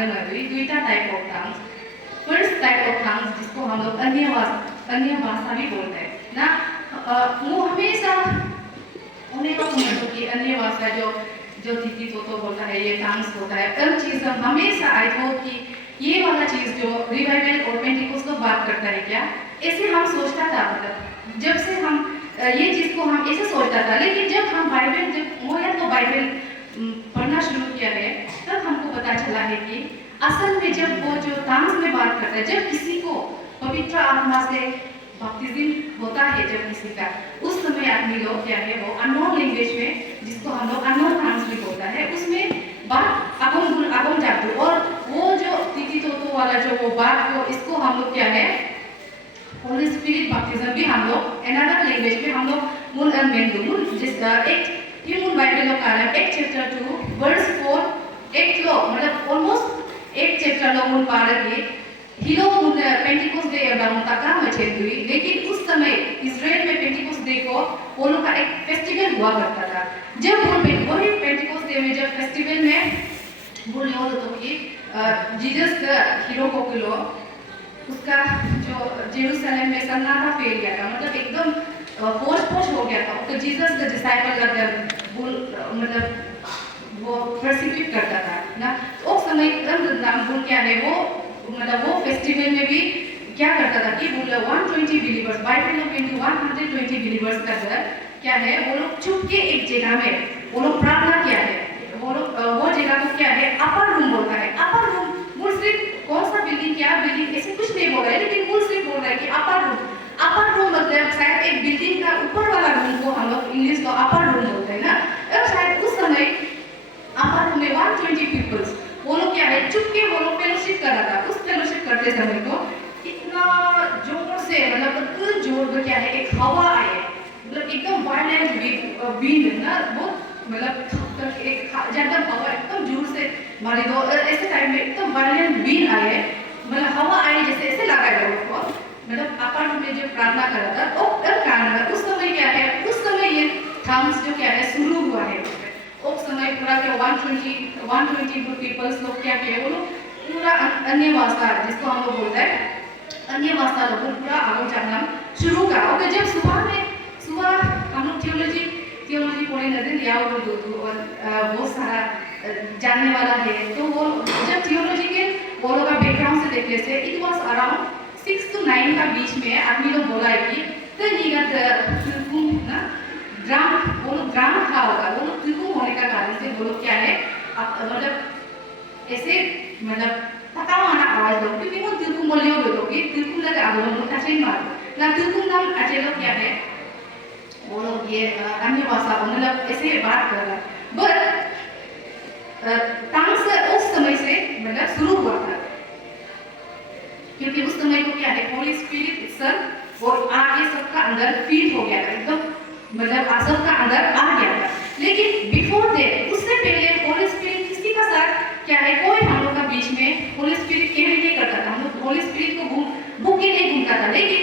सामने दुईटा type of tongues. First type of tongues जिसको हम लोग अन्य भाषा भी बोलते हैं ना, वो हमेशा उन्हें को समझो कि अन्य भाषा जो थी तो बोलता है, ये टंग्स होता है, कल चीज हमेशा आई थो कि ये वाला चीज जो रिवाइवल और पेंटिकोस्ट लोग बात करता है क्या, ऐसे हम सोचता था। मतलब जब से हम ये चीज को हम ऐसे सोचता था, लेकिन जब हम बाइबल जब बाइबल पढ़ना शुरू किया है, तब हमको पता चला है कि असल में जब वो जो टंग्स में बात करता है, जब किसी को पवित्र आत्मा से बपतिस्म होता है, जब किसी का, उस समय आदमी लोग क्या है वो अननोन लैंग्वेज में, जिसको हम लोग अननोन टंग्स भी बोलता है, उसमें बात अगम जादू, और वो जो तिथि तो वाला जो वो बात को, इसको हम लोग क्या है होली स्पिरिट बपतिस्म भी हम लोग अनदर लैंग्वेज में हम लोग मुन मेंदु मुन जिस एक हिमन बाइबल लो कालम एक चैप्टर 2 वर्स 4 एक लो मतलब ऑलमोस्ट एक चैप्टर लो मुन पारगी हिलो मुन पेंटिकोस्ट डे अबाउट तका मचेंदुई, लेकिन उस समय इजराइल में पेंटिकोस्ट डे को वो लोग का एक फेस्टिवल हुआ करता था। जब वो पेंटिकोस्ट डे में जब फेस्टिवल में बोले हो तो कि जीसस हीरो को किलो उसका जो जेरूसलम में सन्नाटा फैल गया था, मतलब एकदम पोश हो गया था, तो जीसस का डिसाइपल मतलब वो प्रोसिक्यूट करता था ना, तो उस समय एकदम बुल क्या है वो मतलब वो फेस्टिवल में भी क्या करता था कि बोले 120 बिलीवर्स बाइबल में 120 बिलीवर्स का घर क्या है, वो लोग छुप के एक जगह में वो लोग प्रार्थना किया है, वो जगह को क्या है अपर रूम बोलता है। अपर रूम मूल सिर्फ कौन सा बिल्डिंग क्या बिल्डिंग ऐसे कुछ नहीं बोल रहा है, लेकिन मूल सिर्फ बोल रहा है कि अपर रूम मतलब शायद एक बिल्डिंग का ऊपर वाला रूम को हम लोग इंग्लिश में अपर रूम बोलते हैं ना। अब शायद उस समय अपर रूम में 120 पीपल्स वो लोग क्या है चुपके वो लोग फेलोशिप कर रहा था। उस फेलोशिप करते समय को इतना जोर से मतलब इतना जोर में क्या है एक हवा आई, मतलब एकदम वायलेंट विंड ना, वो मतलब एक जनरल हवा एकदम जोर से मारी दो, ऐसे टाइम में एकदम वायलेंट विंड आए, मतलब हवा आई जैसे ऐसे लगा है लोगों को, मतलब अपार्ट में जो प्रार्थना कर रहा था तो कारण उस समय क्या है, उस समय ये थम्स जो क्या है शुरू हुआ है। उस समय पूरा क्या 120 पीपल्स लोग क्या किए, वो लोग पूरा अन्य भाषा जिसको हम लोग बोलते हैं अन्य भाषा लोग पूरा आगे जाना शुरू करा। और जब सुबह हम लोग थियोलॉजी पढ़े नजर या और बहुत सारा जानने वाला है, तो वो जब थियोलॉजी के वो लोग का बैकग्राउंड से देखने से इट वाज अराउंड 6 to 9 का बीच में आदमी लोग बोला है कि ड्राम वो लोग ड्राम था होगा, वो लोग त्रिकुम होने का कारण से वो लोग क्या है मतलब ऐसे मतलब तकावाना आवाज लोग, क्योंकि वो त्रिकुम बोले हो तो कि त्रिकुम लगा आवाज लोग अच्छे मार ना, त्रिकुम नाम अच्छे लोग क्या है वो लोग ये अन्य भाषा मतलब ऐसे बात कर रहा है। बट टंग्स उस समय से मतलब शुरू हुआ था, क्योंकि उस समय को क्या है होली स्पिरिट इटसेल्फ वो आगे सबका अंदर फील हो गया था, एकदम मतलब सबका अंदर आ गया था। लेकिन बिफोर दैट उससे पहले होली स्पिरिट किसी का साथ क्या है कोई हम लोग का बीच में होली स्पिरिट कैरी नहीं करता था, हम लोग होली स्पिरिट को बुके नहीं घूमता था, लेकिन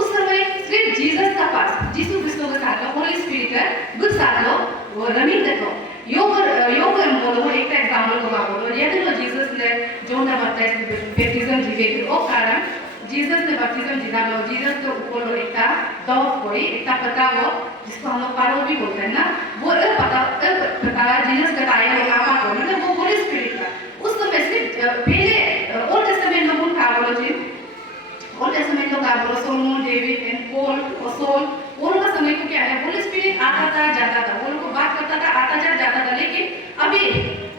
उस समय सिर्फ जीसस का पास यीशु क्रिस्टो के साथ होली स्पिरिट है गुड साथ लो वो रनिंग देखो योग बोलो एक एग्जांपल को बोलो यदि तो जीसस ने जो ना बैप्टिज्म जीवे ओ कारण जीसस ने बैप्टिज्म जीना लो, जीसस के ऊपर एक डॉग कोई एक पता वो जिसको हम लोग पारो भी बोलते हैं ना, वो पता जीसस का आया लोग आपा को मतलब वो होली स्पिरिट का उस समय सिर्फ पहले ओल्ड टेस्टामेंट में उनका बोलो जी ओल्ड टेस्टामेंट लोग का बोलो सोलोमन डेविड एंड पॉल और सोल वो लोग का समय को क्या है होली स्पिरिट आता था जाता था, वो लोग को बात करता था आता जाता था। लेकिन अभी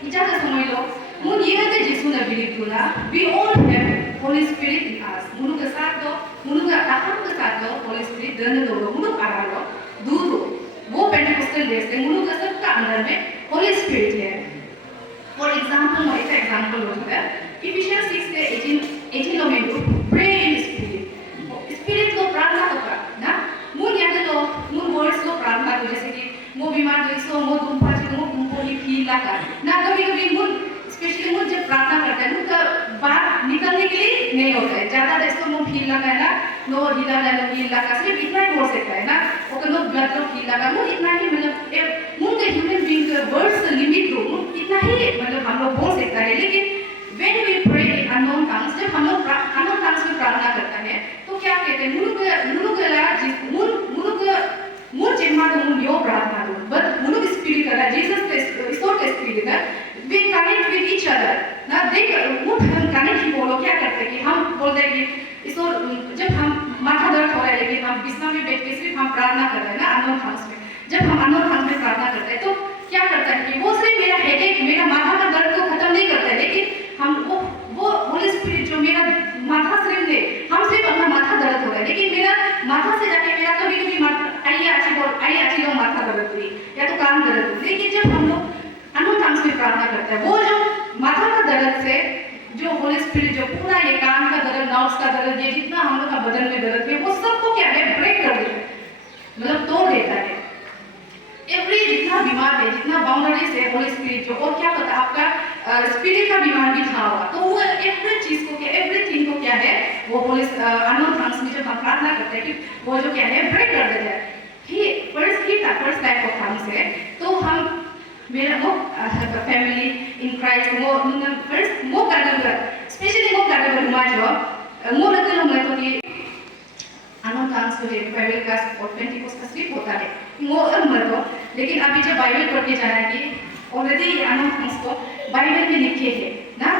इजाजत समझ लो मुन ये है यीशु ने बिलीव किया we all have holy spirit in us, Munu के साथ दो मुनु का आत्मा के साथ दो होली स्पिरिट देने दो मुनु आरा लो दूध वो पेंटिकोस्टल डे से मुनु के सबका अंदर में होली स्पिरिट है। फॉर एग्जांपल मैं एक एग्जांपल दूंगा इफिशियंस 6 के 18 लो में प्रे इन स्पिरिट को प्रार्थना करा ना मुन याद लो मुन वर्ड्स को प्रार्थना को जैसे कि मो बीमार हुई सो मो तुम पाजी मो तुमको ही फील लगा ना, कभी मुन स्पेशली मुन जब प्रार्थना करते हैं मुन का बात निकलने के लिए नहीं होता है ज्यादा देर तो मुन फील लगा है ना नो हिला ना नो हिल लगा सिर्फ इतना ही बोल सकता है ना, okay no blood no feel लगा मुन इतना ही मतलब मुन के ह्यूमन बीइंग के वर्ड्स लिमिट रो मुन इतना ही मतलब हम लोग बोल सकता है। लेकिन when we pray in unknown tongues, जब हम लोग unknown tongues में प्रार्थना करता है तो क्या कहते हैं mun jemma to mun yo प्रार्थना दो but munuk spirit करा Jesus is so spirit है we connect with each other ना देख वो कनेक्ट ही बोलो क्या करते हैं कि हम बोलते हैं कि इसको जब हम माथा दर्द हो रहा है लेकिन हम बिस्तर में बैठ के सिर्फ हम प्रार्थना कर रहे हैं ना unknown tongues में जब हम unknown tongues में प्रार्थना करते हैं तो क्या करता है कि वो सिर्फ मेरा हेडेक मेरा माथा का दर्द को खत्म नहीं करता है लेकिन हम वो होली स्पिरिट जो मेरा माथा सिर्फ दे हम सिर्फ अपना माथा दर्द हो रहा है लेकिन मेरा माथा से जाके मेरा कभी आइए अच्छी लोग माथा दर्द हुई या तो कान दर्द हुई लेकिन जब हम लोग unknown tongues में प्रार्थना करते हैं वो जो माथा का दर्द से जो होली स्पिरिट जो पूरा ये कान का दर्द नर्व्स का दर्द ये जितना हम लोग का बदन में दर्द है वो सबको क्या है ब्रेक कर देता है मतलब तोड़ देता है एवरी जितना बीमार है जितना बाउंड्रीज है होली स्पिरिट जो और क्या पता आपका स्पिरिट का बीमार भी था होगा तो वो एवरी चीज को क्या एवरीथिंग को क्या है वो होली unknown tongues में जब हम प्रार्थना करते हैं कि वो जो क्या है ब्रेक कर देता है फर्स्ट टाइप ऑफ tongues है तो हम मेरा वो फैमिली इन क्राइस्ट वो फर्स्ट वो करने स्पेशली वो करने हुआ जो वो लगता है तो कि unknown tongues जो है बाइबल का और पेंटिकोस्ट का सिर्फ होता है वो मतलब लेकिन अभी जब बाइबल पढ़ के जाना कि ऑलरेडी unknown tongues को बाइबल में लिखे हैं ना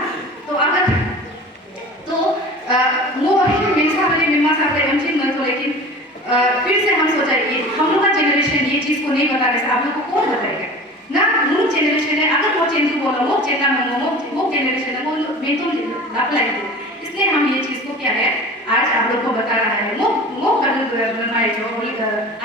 तो अगर तो वो मेरे साथ मेम्मा साथ एमचिन मतलब लेकिन फिर से हम सोचा कि हम लोग का जनरेशन ये चीज को नहीं बता रहे आप लोग को कौन बताएगा ना मूल जनरेशन है अगर वो चेंज बोला वो चेतना में वो जनरेशन है वो मैं तो अप्लाई दो इसलिए हम ये चीज को क्या है आज आप लोग को बता रहा है वो बनाए जो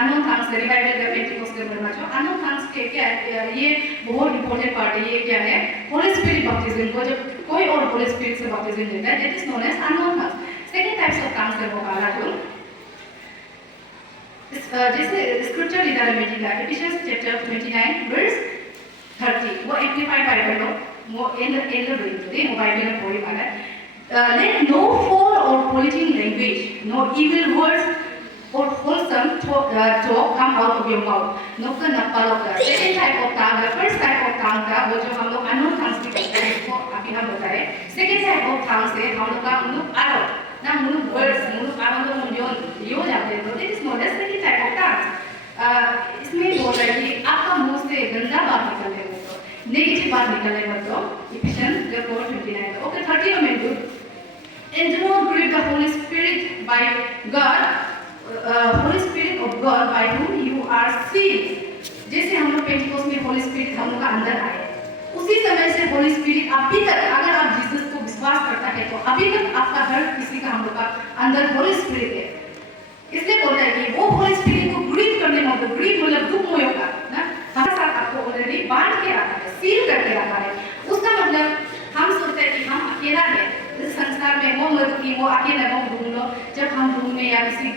unknown tongues रिवाइवल का पेंटिकोस्ट का बना जो unknown tongues के क्या ये बहुत इंपॉर्टेंट पार्ट है ये क्या है होली स्पिरिट बपटिज्म को जब कोई और होली स्पिरिट से बपटिज्म लेता है that is known as unknown tongues second types of tongues को बोला जो जैसे स्क्रिप्चर लिखा है मेरी का एफिशिएंस चैप्टर 29 वर्स 30 वो एम्प्लीफाइड बाइबल लो वो इन द रीडिंग वो बाइबल में पढ़ी वाला है let no foul or polluting language no evil words or wholesome talk come out of your mouth no का नपालो का second type of tongue first type of tongue का वो जो हम लोग unknown tongues में करते हैं इसको अभी हम बताएं second type of tongue से हम लोग का उन्हें आरो ना मुनु वर्ड्स मुनु आवाज़ों में यो जाते हैं तो this is known as second type of tongues इसमें बोल रहा है कि आपका मुंह से गंदा बात निकलने मत दो नेगेटिव बात निकलने मत दो इफिशियंस 4:29 ओके 30 में दो and do not grieve the Holy Spirit by God Holy Spirit of God by whom you are sealed जैसे हम लोग पेंटिकोस्ट में होली स्पिरिट हम लोग का अंदर आए उसी समय से होली स्पिरिट अभी तक अगर आप जीसस को विश्वास करता है तो अभी तक आपका हर किसी का हम लोग का अंदर होली स्पिरिट है इसलिए बोलता है कि वो होली स्पिरिट को ग्रीव करने मत दो ग्रीव मतलब दुख मोह का ना हमारे साथ आपको ऑलरेडी बांध के रखा है सील करके रखा है उसका मतलब हम सोचते हैं कि हम अकेला है इस संसार में वो मत कि वो अकेला वो ढूंढ लो जब हम रूम में या किसी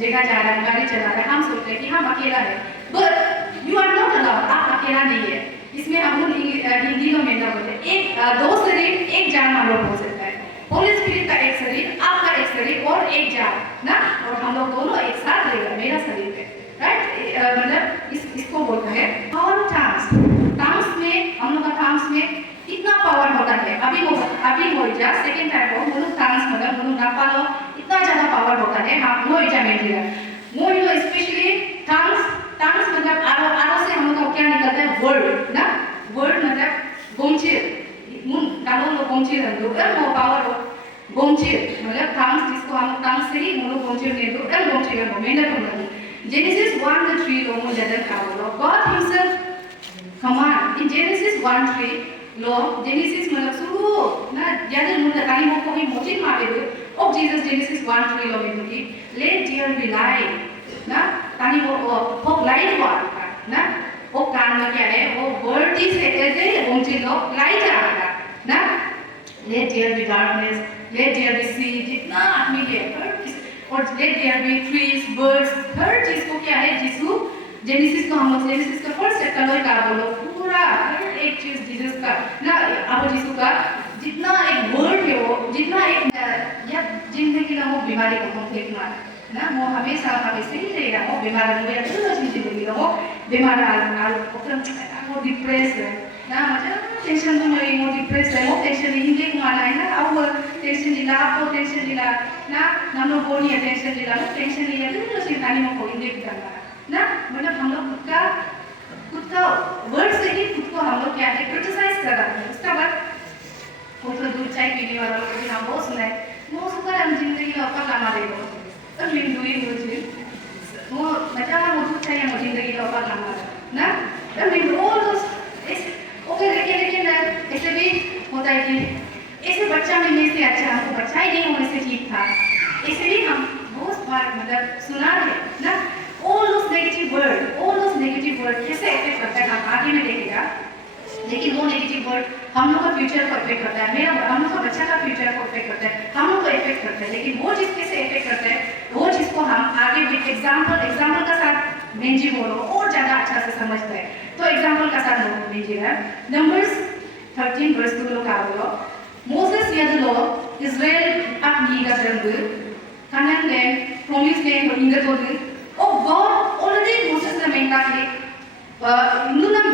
जगह जा रहे हैं गाड़ी चला रहे हैं हम सोचते हैं कि हम अकेला है but you are not allowed आप अकेला नहीं है इसमें हम लोग हिंदी में मेरा बोलते हैं एक दो शरीर एक जान हम लोग हो सकता है होली स्पिरिट का एक शरीर आपका एक शरीर और एक जान ना और हम लोग दोनों एक साथ रहेगा मेरा शरीर है राइट मतलब इसको बोलते हैं और टांग्स में हम लोग का टांग्स में इतना पावर होता है अभी हो जा सेकंड टाइप ऑफ मुनु टांग्स मतलब मुनु नापालो इतना ज्यादा पावर होता है हाँ वो जा में दिया वो जो स्पेशली टांग्स मतलब आरो से हम लोग का क्या निकलता है वर्ड ना वर्ड मतलब गोमचीर मुन डालो लो गोमचीर हम लोग वो पावर गोमचीर मतलब टांग्स जिसको हम टांग्स से ही मुनु गोमचीर ने दो गोमचीर को मैंने बोला Genesis 1:3 लो मुझे देखा बोलो God himself command in Genesis 1:3 low Genesis मतलब शुरू ना यानी मुझे कहीं वो कोई मोचिन मारे दो अब Jesus Genesis 1:3 लो में तो कि let there be light ना तानी वो लाइट हुआ ना वो कान में क्या है वो वर्ड ही से कहते हैं मोचिन लो लाइट आ रहा ना let there be darkness let there be sea जितना आदमी है और let there be trees birds हर चीज को क्या है जिसको जेनेसिस को हम जेनेसिस का फर्स्ट चैप्टर का बोलो पूरा हर एक चीज जीसस का ना अब जीसस का जितना एक वर्ड है वो जितना एक या जिंदगी का वो बीमारी को हम देखना ना वो हमेशा ही रहेगा वो बीमार हो गया तो जिंदगी का वो बीमार आ वो डिप्रेस ना macam tension tu mai mau depressed mo tension ni hindi kumana na au tension nila po tension nila na namno boni tension nila no tension ni है तो सिर्फ तानी mo ko hindi करना ना मतलब हम लोग खुद का वर्ड से ही खुद को हम लोग क्या है क्रिटिसाइज कर रहे हैं उसके बाद वो तो दूध चाय पीने वाला लोग भी हम बहुत सुना है वो सुकर हम जिंदगी का अपना काम आ रहे हो तो मैं दूरी मुझे वो बच्चा वो दूध चाय हम जिंदगी का अपना काम आ रहा ना तो मैं रोज ओके लेकिन ऐसे भी होता है कि ऐसे बच्चा मिलने से अच्छा हमको बच्चा ही नहीं होने से ठीक था इसलिए हम बहुत बार मतलब सुना है ना all those negative word कैसे अफेक्ट करता है हम आगे में देखेगा लेकिन वो नेगेटिव वर्ड हम लोग का फ्यूचर को अफेक्ट करता है हम लोग का बच्चा का फ्यूचर को अफेक्ट करता है हम लोग को अफेक्ट करता है लेकिन वो चीज़ कैसे अफेक्ट करता है वो चीज़ को हम आगे विद एग्जाम्पल का साथ मेंजी बोलो और ज़्यादा अच्छा से समझते हैं तो एग्जाम्पल का साथ बोलो मेंजी है numbers 13 verse 2 lo kawo Moses yadlo Israel ak niga berbu Canaan land promised land inga todu oh God already Moses na menta ke nunam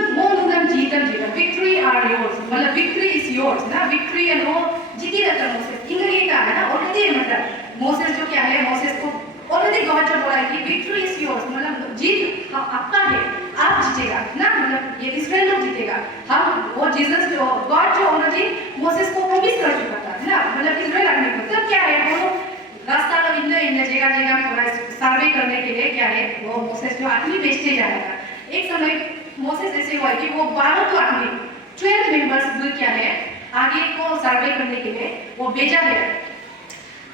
jitam victory are yours मतलब victory is yours ना victory and वो जीती रहता Moses इंगा ये कहा है ना already मतलब Moses जो क्या है Moses को already God जो बोला है कि victory is yours मतलब जीत आपका है आप जीतेगा ना मतलब ये इसराइल लोग जीतेगा हम वो जीसस जो गॉड जो ऑलरेडी मोसेस को प्रॉमिस कर चुका था ना मतलब इसराइल आदमी को तब क्या है वो रास्ता लोग इन जगह थोड़ा सर्वे करने के लिए क्या है वो मोसेस जो आदमी भेजते जा रहा था एक समय मोसेस ऐसे हुआ कि वो 12 तो आदमी 12 मेंबर्स क्या है आगे को सर्वे करने के लिए वो भेजा गया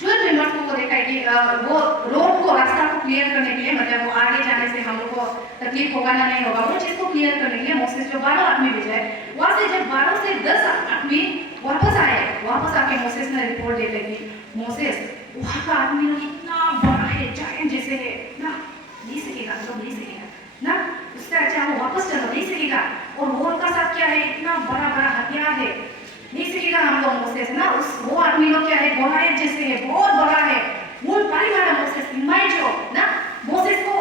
12 मेंबर्स को देखा है कि वो रोड को रास्ता को क्लियर करने के लिए मतलब वो आगे जाने से हम लोग को तकलीफ होगा ना नहीं होगा वो चीज़ को क्लियर करने के लिए मोसेस जो 12 आदमी भेजा है वहाँ से जब 12 से 10 आदमी वापस आके मोसेस ने रिपोर्ट दे दी कि मोसेस वहाँ का आदमी लोग इतना बड़ा है जायंट जैसे है ना नहीं सकेगा ना उससे अच्छा वो वापस चलो नहीं सकेगा और वो का साथ क्या है इतना बड़ा हथियार है नहीं सकेगा हम लोग मोसेस ना उस वो आदमी लोग क्या है गोलायत जैसे है बहुत बड़ा है वो पारी वाला मोसेस इमाई जो ना मोसेस को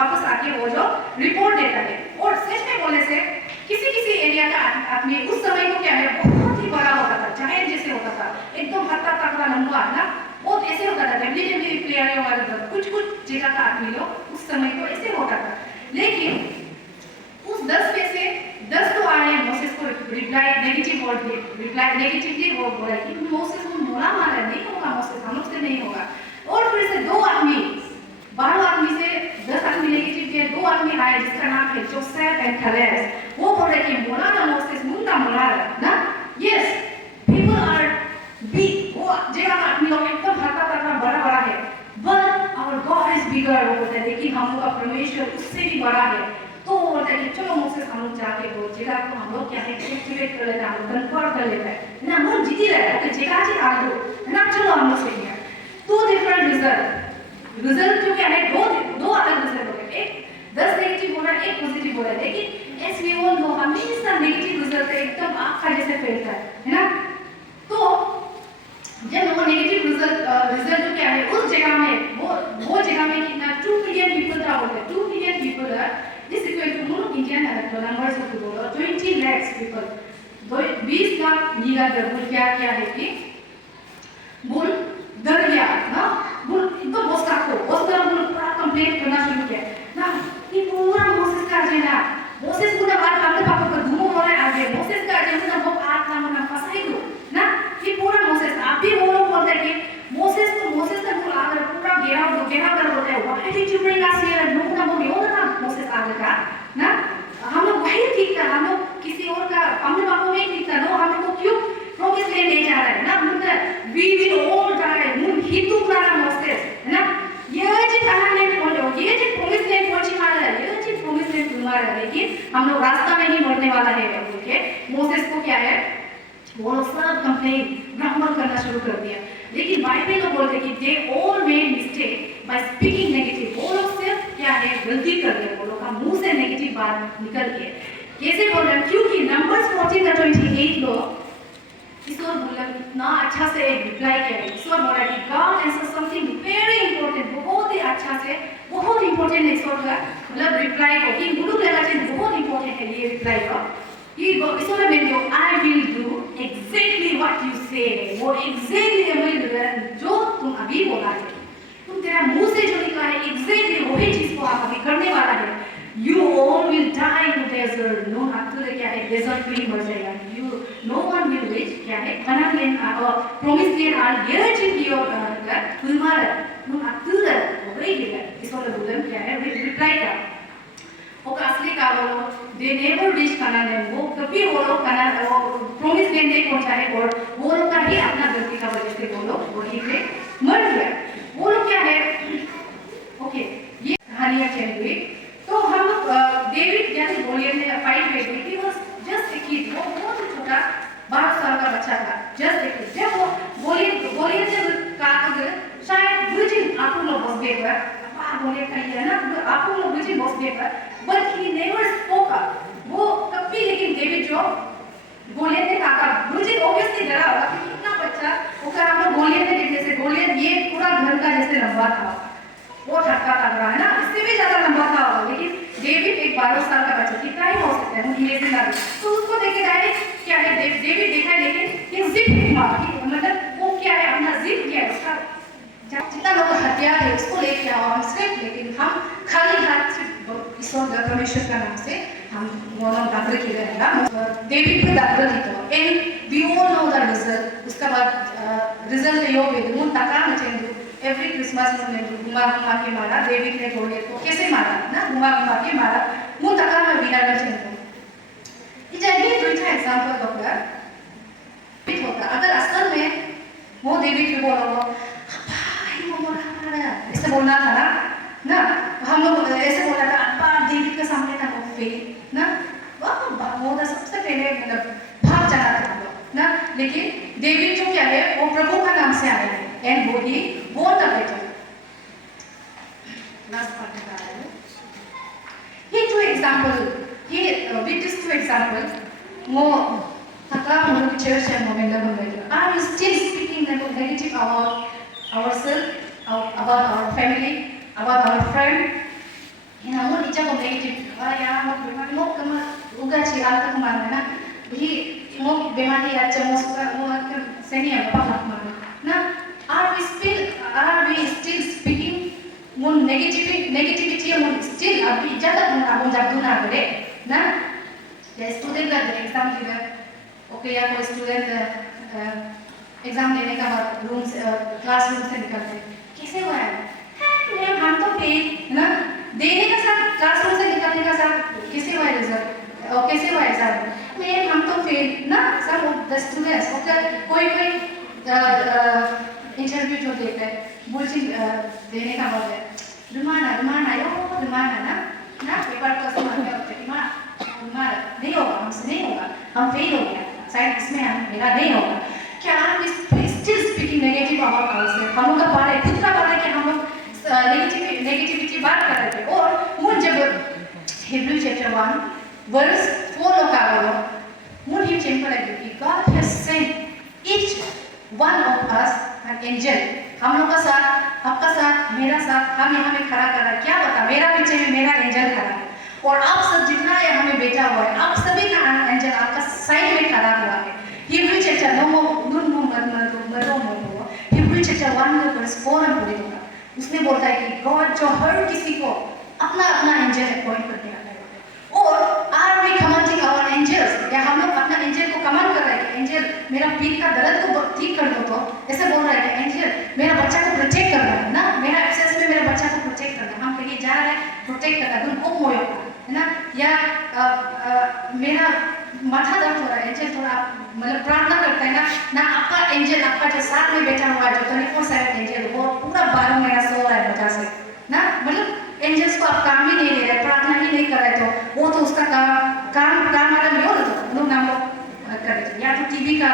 वापस आके वो जो रिपोर्ट देता है और सच में बोलने से किसी एरिया का आदमी उस समय को क्या है बहुत ही बड़ा होता था जायंट जैसे होता था एकदम हत्ता तकड़ा लंबा ना बहुत ऐसे होता था WWE प्लेयर वाला कुछ जगह का आदमी लोग उस समय को ऐसे होता था लेकिन उस 10 में से 10 तो आए मोसेस को रिप्लाई नेगेटिवली वो बोला कि मोसेस को मोला मारा नहीं होगा मोसेस हम लोग से नहीं होगा और फिर से 2 आदमी 12 आदमी से 10 आदमी नेगेटिव के 2 आदमी आए जिसका नाम है जोसेफ एंड कैलेब वो बोल रहे कि मोला ना मोसेस मुंडा मोला ना यस पीपल आर बिग वो जगह आदमी लोग एकदम हल्का बड़ा है but our God is bigger वो बोलते हैं लेकिन हम लोग का परमेश्वर उससे भी बड़ा है तो वो बोलते हैं कि चलो मोसेस हम लोग जाके वो जगह को हम लोग क्या है एक्टिवेट कर लेते हैं हम लोग कन्फर्म कर लेते हैं ना हम लोग जीती रहे तो जगह जी आ दो ना चलो हम लोग सही है 2 डिफरेंट रिजल्ट जो क्या है दो अलग रिजल्ट हो गए एक 10 नेगेटिव बोला एक पॉजिटिव बोला लेकिन एस वी ऑल नो हमेशा नेगेटिव रिजल्ट एकदम आग का जैसे फैलता है ना तो जब वो नेगेटिव रिजल्ट जो क्या है उस जगह में वो जगह में कितना 2 मिलियन पीपल था होते 2 million people This is equal to more Indian numbers of the world, 20 lakhs people. 20 lakh Neela bull क्या है कि बुल डर गया ना बुल एकदम बोस्ता बुल पूरा कंप्लेंट करना शुरू किया ना ये पूरा मोसेस का है ना मोसेस पूरा बात करते पापा को धूम हो रहा है आगे मोसेस का है ना वो आग ना फंसाई दो ना ये पूरा मोसेस आप भी वो लोग बोलते हैं कि मोसेस का बुल आगे पूरा घेराव कर बोलते हैं why did you bring us here no ना वो नहीं होता मोसेस आगे का ना हम लोग वही ठीक था हम लोग किसी और का हमने बाबू में ठीक था नो हम लोग को क्यों प्रोमिस ले नहीं जा रहा है ना मतलब वी विल ऑल डाई मुन हितु प्राणा मोसेस है ना ये जी कहां ले बोलो ये जी प्रोमिस ले पहुंची मारा है ये जी प्रोमिस ले तुम्हारा लेकिन हम लोग रास्ता में ही बढ़ने वाला है बोल के मोसेस को क्या है वो लोग सब कंप्लेन ग्रामर करना शुरू कर दिया लेकिन बाइबल में बोलते कि they all made mistake by speaking negative वो लोग सिर्फ क्या है गलती कर दिया वो लोग का मुंह से नेगेटिव बात निकल के कैसे बोल रहे क्योंकि नंबर्स 14 का 28 लो ईश्वर बोला इतना अच्छा से एक रिप्लाई किया ईश्वर बोला कि God answer something very important बहुत ही अच्छा से बहुत इंपॉर्टेंट है ईश्वर का मतलब रिप्लाई को कि गुरु लगा चाहिए बहुत इंपॉर्टेंट है ये रिप्लाई का इसमें मैं जो I will do exactly what you say, वो exactly जो तुम अभी बोला है, तुम तेरा मुंह से जो निकला है exactly वही चीज को आप अभी करने वाला है. You all will die in the desert. No, actually क्या है desert में मर जाएगा. No one will reach क्या है Canaan promised land are guaranteed your तुम्हारा तुम actually वही है. इसको तो बुलम क्या है reply का. वो असली का वो they never reach Canaan land. वो कभी वो लोग Canaan promised land नहीं पहुंचाए और वो लोग का ही अपना गलती का वजह से वो लोग वहीं पे मर गए. वो लोग क्या है ओके ये कहानियां चल हुई. तो हम लोग डेविड यानी गोलियत ने फाइट में थी. वो जस्ट एक ही वो बहुत छोटा 12 साल का बच्चा था. जस्ट एक जब वो गोलियत ने कहा कि शायद बुर्जिन आपको लोग बस देकर गोलियत का ये ना आपको लोग बुर्जिन बस देकर but he never spoke up. वो कभी लेकिन डेविड जो गोलियत ने कहा बुर्जिन ऑब्वियसली डरा होगा कि इतना बच्चा वो कर हम लोग गोलियत ने देखने से गोलियत ये पूरा घर का जैसे लंबा था. वो ठक्का लग रहा है ना इससे भी ज्यादा लंबा था होगा. लेकिन डेविड एक 12 साल का बच्चा कितना ही हो सकता है वो इमेजिन लगा. तो उसको देखे डायरेक्ट क्या है डेविड देखा है लेकिन ये जिद नहीं मार मतलब वो क्या है अपना जिद क्या है उसका जितना लोग हथियार है उसको लेके आओ हम सिर्फ लेकिन हम खाली हाथ ईश्वर परमेश्वर का नाम से हम दोनों दाखिल किए रहेगा. डेविड को दाखिल की तो and we all know the result. उसका बाद रिजल्ट यो बेदुन तका मचेंदु एवरी क्रिसमस में घुमा के मारा. डेविड ने गोलियत को कैसे मारा ना घुमा के मारा मु तका में बिना चेंदु. ये जानिए दुईटा एग्जांपल दोगा बिट होता अगर असल में वो डेविड को बोलो ऐसे बोलना था ना हम लोग ऐसे बोला था अब्बा डेविड के सामने था वो फेल ना वो तो सबसे पहले मतलब भाग जाना था हम लोग ना. लेकिन डेविड जो क्या है वो प्रभु का नाम से आए हैं एंड वो ही बोल द बेटर लास्ट पार्ट का है ये टू एग्जांपल ये विद दिस टू एग्जांपल वो तका हम लोग चर्च है मोमेंट में are you still speaking negative ourselves about our family, about our friend. Ina mo di jago negative. Ya mo bemani mo kama uga ci alta kemana na. Hi mo bemani ya cemo suka mo seni ya apa kemana. Na are we still speaking mo negativity mo still abhi jada mo jabdu na करे ना. या student का exam दिया okay या कोई student exam देने का बाद रूम से क्लासरूम से निकलते हैं कैसे हुआ है मैम हम तो फेल है ना. देने का साथ क्लासरूम से निकलने का साथ कैसे हुआ है रिजल्ट और कैसे हुआ एग्जाम मैम हम तो फेल ना. सब द स्टूडेंट्स ओके कोई इंटरव्यू जो देते हैं बुर्जी देने का बाद है रुमाना यो रुमाना ना पेपर का समय रुमाना नहीं होगा हमसे नहीं होगा हम फेल हो गया शायद इसमें मेरा नहीं होगा. क्या हम still speaking negative about ourselves. हम लोग का बात है खुद का बात है कि हम लोग नेगेटिविटी बात कर रहे थे. और मुझ जब Hebrew chapter 1 verse 4 लोग का बोलो मुझ ही चैंपर है कि God has sent each one of us an angel. हम लोग का साथ आपका साथ मेरा साथ हम यहाँ में खड़ा कर रहा है. क्या बता मेरा पीछे में मेरा एंजल खड़ा है और आप सब जितना है हमें बेटा हुआ है आप सभी का एंजल आपका साइड में खड़ा हुआ है. Hebrew chapter Hebrew chapter 1 verse 4 में बोले होगा उसने बोलता है कि गॉड जो हर किसी को अपना अपना एंजल अपॉइंट करके रखा है. और are we commanding our angels या हम लोग अपना एंजल को कमांड कर रहे हैं कि एंजल मेरा पीठ का दर्द को ठीक कर दो. तो ऐसे बोल रहा है कि एंजल मेरा बच्चा को प्रोटेक्ट करना है ना मेरा एब्सेंस में मेरा बच्चा को प्रोटेक्ट करना है. हम कहीं जा रहे हैं प्रोटेक्ट करना तुम को मोयो है ना. या मेरा माथा दर्द हो रहा है एंजल थोड़ा मतलब प्रार्थना करता है ना आपका एंजल आपका जो साथ में बैठा हुआ है जो 24/7 एंजल वो पूरा 12 महीना सो रहा है वजह से ना. मतलब एंजल्स को आप काम ही नहीं दे रहे प्रार्थना ही नहीं कर रहे तो वो तो उसका काम वाला नहीं हो रहा. तो लोग नाम कर या तो टीवी का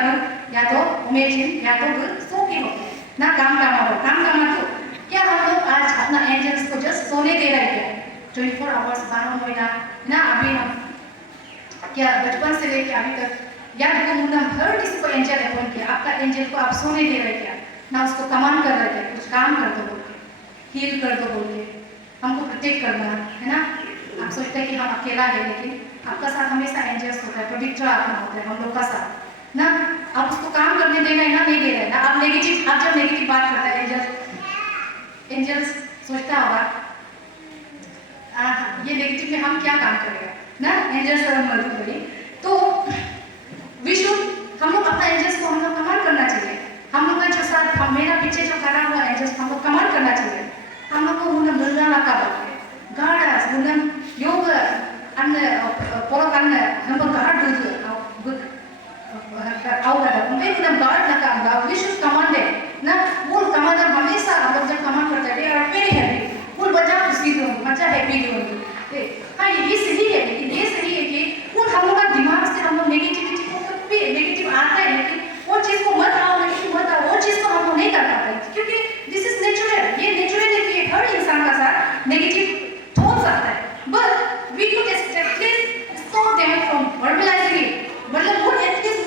या तो इमेजिन या तो सो के हो ना काम तो क्या हम लोग आज अपना एंजल्स को जस्ट सोने दे रहे हैं 24 आवर्स 12 महीना ना. अभी हम क्या बचपन से लेके अभी तक या तो हर किसी को एंजल अपॉइंट किया आपका एंजल को आप सोने दे रहे क्या ना उसको कमांड कर रहे थे कुछ काम कर दो बोल के हील कर दो बोल के हमको प्रोटेक्ट करना है ना. आप सोचते हैं कि हम अकेला है, लेकिन आपका साथ हमेशा एंजल्स होता है, पवित्र आत्मा होता है हम लोग का साथ ना। आप उसको काम करने दे रहे हैं ना, नहीं दे रहे हैं ना। आप जब नेगेटिव बात करते हैं, एंजल्स सोचता होगा ये नेगेटिव में हम क्या काम करेगा ना, एंजल्स अगर मदद करें तो विश्व हम लोग अपना एंजल्स को हम लोग कमांड करना चाहिए। हम लोग का जो साथ हम मेरा पीछे जो खड़ा हुआ एंजल्स हम लोग कमांड करना चाहिए। हम लोग को उन्हें मिलना का गार्डस उन्हें योग अन्य पोलो अन्य नंबर गार्ड दूध आवड़ा उन्हें गार्ड लगा विश्व कमांड है ना। वो कमांड हमेशा हम लोग जब कमांड करते हैं दे आर वेरी हैप्पी, वो बजा खुशी दो मजा हैप्पी दो। हाँ ये सही है, लेकिन ये सही है कि उन हम लोग का दिमाग से हम लोग नेगेटिविटी को कभी नेगेटिव आता है, लेकिन वो चीज़ को मत आओ, नेगेटिव मत आओ, वो चीज़ को हम लोग नहीं कर पाते, क्योंकि दिस इज नेचुरल। ये नेचुरल है कि हर इंसान का साथ नेगेटिव थॉट्स आता है, but we could at least stop them from verbalising it. मतलब वो एटलीस्ट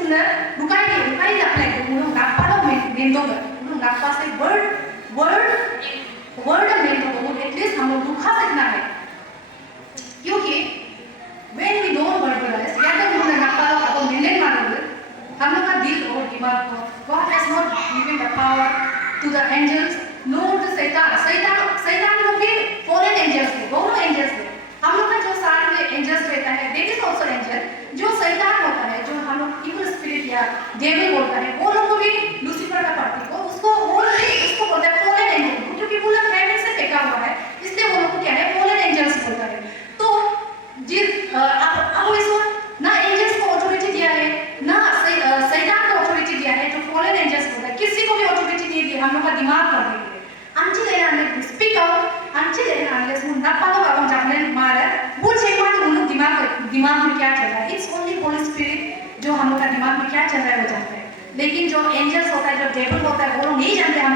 रुकाई रखना है, उन्होंने नापालो में दो उन्होंने नापा से वर्ड में दो वो एटलीस्ट हम लोग रुका सकना है, क्योंकि when we don't verbalize या तो उन्होंने नापालो का तो मिलने मारोगे हम लोग का दिल और दिमाग को God has not given the power to the angels nor to सैतान लोग भी fallen angels है, दोनों angels है। हम लोग का जो साथ में angels रहता है that is also angel। जो सैतान होता है, जो हम लोग evil spirit या devil बोलता है, वो लोग को भी लूसीफर का पार्टी को उसको बोलता है fallen angel, क्योंकि वो लोग हेवन से फेंका हुआ है, इसलिए वो लोग को क्या है fallen angels बोलता है। तो अब इसको ना एंजल्स को ऑथोरिटी दिया है ना सैतान को ऑथोरिटी दिया है, जो फॉलन एंजल्स होता है किसी को भी ऑथोरिटी नहीं दी हम लोग का दिमाग करने के लिए। until and unless speak out until and unless वो ना पालो का हम जाने मारे वो चेक मार उन लोग दिमाग में क्या चल रहा है। इट्स ओनली होली स्पिरिट जो हम लोग का दिमाग में क्या चल रहा है वो जानते हैं, लेकिन जो एंजल्स होता है, जो डेविल होता है, वो लोग नहीं जानते हम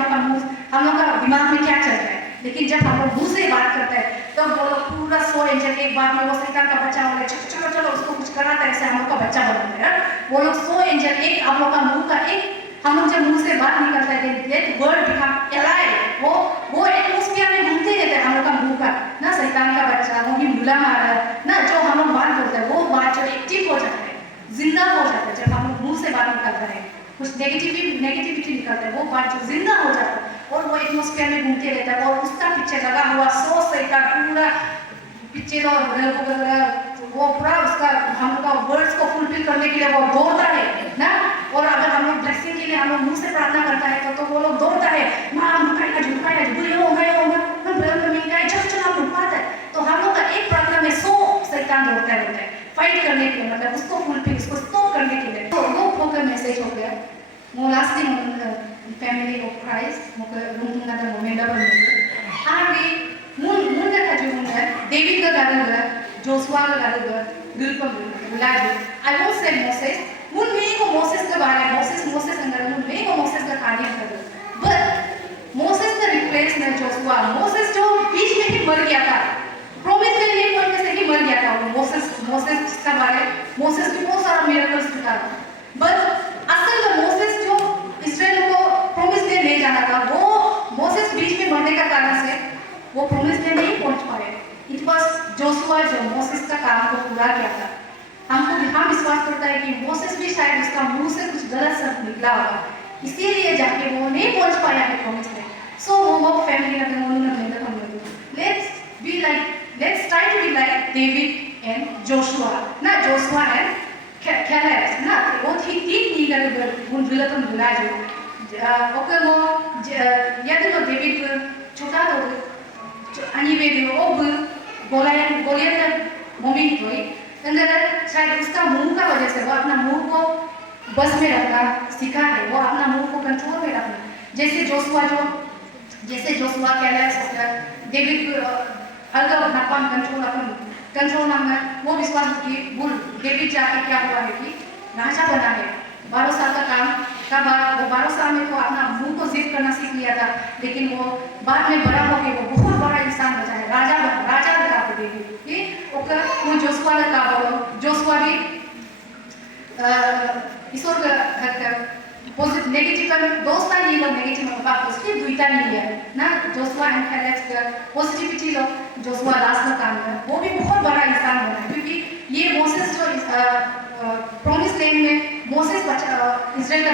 लोग का दिमाग में क्या चल रहा है। लेकिन जब हम लोग मुंह से बात करते हैं तो वो लोग पूरा 100 एंजल एक बार में वो शैतान का बच्चा हो गया, चलो उसको कुछ कराता है, ऐसे हम लोग का बच्चा बनाते हैं। वो लोग 100 एंजल एक हम लोग का मुंह का एक हम लोग जब मुंह से बात नहीं करते हैं लेट वर्ड बिकम एलाइव, वो एटमॉस्फेयर में घूमते रहते हैं हम लोग का मुंह का ना। शैतान का बच्चा वो भी मुला मारा ना, जो हम लोग बात बोलते हैं वो बात जो एक्टिव हो जाता है, जिंदा हो जाता है। जब हम लोग मुंह से बात निकलता है कुछ नेगेटिविटी निकलता है, वो बात जो जिंदा हो जाता है और वो एटमॉस्फेयर में घूमते रहता है और उसका पीछे लगा हुआ 100 शैतान पूरा पीछे वो पूरा उसका हम लोग का वर्ड्स को फुलफिल करने के लिए वो दौड़ता है ना। और अगर हम लोग ब्लेसिंग के लिए हम लोग मुंह से प्रार्थना करता है तो वो लोग दौड़ता है, मां झुकाएगा तो हम लोग का एक प्रार्थना में 100 शैतान दौड़ता है फाइट करने के लिए, मतलब उसको फुलफिल उसको स्टॉप करने के लिए। तो वो फोकस मैसेज हो गया वो लास्टिंग family of Christ मुझे रूम का मोमेंट बन गया आगे मुझे था जो मुझे डेविड का गारूंगा जोशुआ का गारूंगा बिल्कुल लाडू I won't say Moses मुझे को मोसेस के बारे में मोसेस अंदर मुझे को मोसेस का कार्य कर but मोसेस का रिप्लेस में जोशुआ मोसेस जो बीच में ही मर गया था, प्रॉमिस के लिए मरने से ही मर गया था वो मोसेस का बारे मोसेस भी बहुत सारा मिरेकल्स दिखा but असल में मोसेस जो इस्राएल को प्रॉमिस लैंड ले जाना था वो मोसेस बीच में मरने का कारण से वो प्रॉमिस लैंड नहीं पहुंच पाए। इट वाज जोशुआ जो मोसेस का काम को पूरा किया था। हम विश्वास करता है कि मोसेस भी शायद उसका मुंह से कुछ गलत शब्द निकला होगा, इसीलिए जाके वो नहीं पहुंच पाया है प्रॉमिस लैंड। सो वो फैमिली का let's try to be like David and Joshua ना जोशुआ एंड कैलेब ना वो तीन नीगर उन रिलेटन बुलाजो ओके वो यदि तो डेविड छोटा तो अनिवेदी वो गोलियत मम्मी हुई अंदर शायद उसका मुंह का वजह से वो अपना मुंह को बस में रखना सीखा है, वो अपना मुंह को कंट्रोल में रखना। जैसे जोशुआ कैलेब डेविड अलग नापान कंट्रोल नाम वो विश्वास की बुल डेविड जाके क्या हुआ है कि राजा बना है 12 साल का काम का बाद वो 12 साल में तो अपना मुंह को जिद करना सीख लिया था, लेकिन वो बाद में बड़ा हो गया, वो बहुत बड़ा इंसान बचा है, राजा बना डेविड ओकर वो जोशुआ का बोलो जोशुआ भी ईश्वर का नेगेटिभ दोस्ता निलो नेगेटिभ apa positif दुईटा निलिया ना जोशुआ एंड कैलेब का पॉजिटिविटी लो जोशुआ लास्ट में काम किया वो भी बहुत बड़ा इंसान बना क्योंकि ये मोसेस जो प्रॉमिस लैंड में मोसेस इजराइल का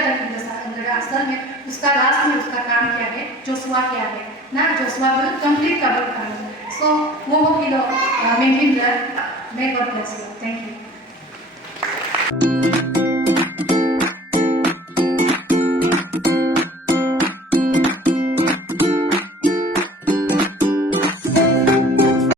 असल में उसका लास्ट में उसका काम क्या है जोशुआ क्या है ना जोशुआ विल कंप्लीट कवर काम सो वो किलो मैं God bless you thank you